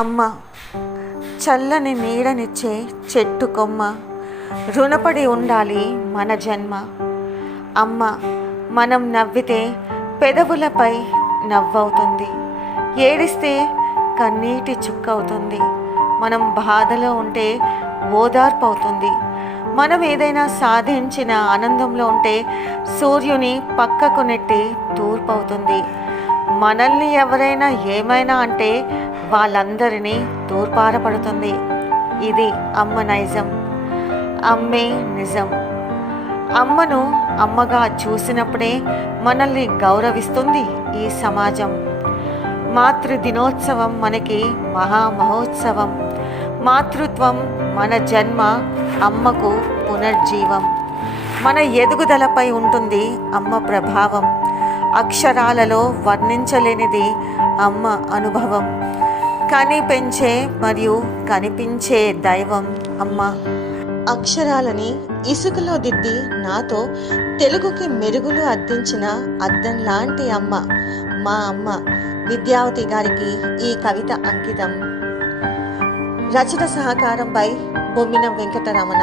అమ్మ చల్లని నీడనిచ్చే చెట్టు కొమ్మ, రుణపడి ఉండాలి మన జన్మ. అమ్మ మనం నవ్వితే పెదవులపై నవ్వవుతుంది, ఏడిస్తే కన్నీటి చుక్కవుతుంది. మనం బాధలో ఉంటే ఓదార్పు అవుతుంది. మనం ఏదైనా సాధించిన ఆనందంలో ఉంటే సూర్యుని పక్కకు నెట్టి తూర్పు అవుతుంది. మనల్ని ఎవరైనా ఏమైనా అంటే వాళ్ళందరినీ తూర్పారపడుతుంది. ఇది అమ్మ నైజం, అమ్మే నిజం. అమ్మను అమ్మగా చూసినప్పుడే మనల్ని గౌరవిస్తుంది ఈ సమాజం. మాతృ దినోత్సవం మనకి మహామహోత్సవం. మాతృత్వం మన జన్మ, అమ్మకు పునర్జీవం. మన ఎదుగుదలపై ఉంటుంది అమ్మ ప్రభావం. అక్షరాలలో వర్ణించలేనిది అమ్మ అనుభవం. కని పెంచే మరియు కనిపించే దైవం అమ్మ. అక్షరాలని ఇసుకలో దిద్ది నాతో తెలుగుకి మెరుగులు అద్దించిన అద్దం లాంటి అమ్మ మా అమ్మ. విద్యావతి గారికి ఈ కవిత అంకితం. రచన సహకారంపై బొమ్మిన వెంకటరమణ.